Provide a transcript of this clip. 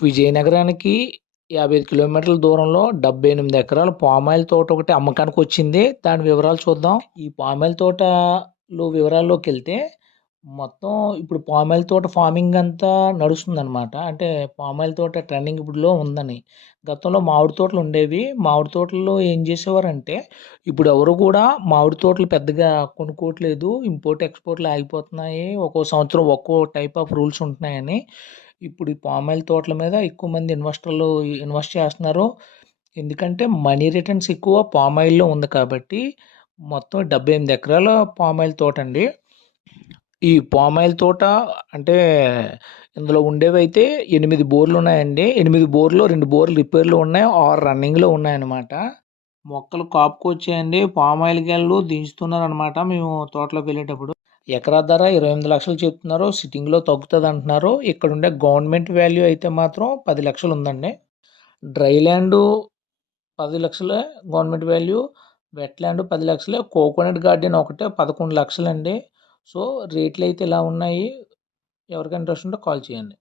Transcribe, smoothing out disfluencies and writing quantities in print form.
విజయనగరానికి 55 కిలోమీటర్ల దూరంలో 78 ఎకరాల పామాయిల్ తోట ఒకటి అమ్మకానికొచ్చింది. దాని వివరాలు చూద్దాం. ఈ పామాయిల్ తోటలో వివరాల్లోకెళ్తే మొత్తం ఇప్పుడు పామాయిల్ తోట ఫార్మింగ్ అంతా నడుస్తుందనమాట. అంటే పామాయిల్ తోట ట్రెండింగ్ ఇప్పుడులో ఉందని. గతంలో మామిడి తోటలు ఉండేవి. మామిడి తోటల్లో ఏం చేసేవారంటే ఇప్పుడు ఎవరు కూడా మామిడి తోటలు పెద్దగా కొనుక్కోవట్లేదు. ఇంపోర్ట్, ఎక్స్‌పోర్ట్‌లు ఆగిపోతున్నాయి. ఒక్కో సంవత్సరం ఒక్కో టైప్ ఆఫ్ రూల్స్ ఉంటున్నాయని ఇప్పుడు ఈ పామాయిల్ తోటల మీద ఎక్కువ మంది ఇన్వెస్టర్లు ఇన్వెస్ట్ చేస్తున్నారు. ఎందుకంటే మనీ రిటర్న్స్ ఎక్కువ పామాయిల్‌లో ఉంది కాబట్టి మొత్తం 78 ఎకరాల పామాయిల్ తోటండి. ఈ పామాయిల్ తోట అంటే ఇందులో ఉండేవైతే 8 బోర్లున్నాయండి. 8 బోర్‌లో 2 బోర్లు రిపేర్‌లో ఉన్నాయి. 6 రన్నింగ్‌లో ఉన్నాయన్నమాట. మొక్కలు కాపుకొచ్చాయండి. పామాయిల్ గెలలు దించుతున్నారనమాట మేము తోటలోకెళ్ళేటప్పుడు. ఎకరా ధర 28,00,000 చెప్తున్నారు. సిట్టింగ్‌లో తగ్గుతదంటున్నారు. ఇక్కడుండే గవర్నమెంట్ వాల్యూ అయితే మాత్రం 10,00,000 ఉందండి. Dry land 10,00,000 government value. Wet land 10,00,000. Coconut garden ఒకటే 11,00,000 అండి. సో, రేట్లయితే ఇలా ఉన్నాయి. ఎవరికైనా ఇంట్రెస్ట్ ఉంటే కాల్ చేయండి.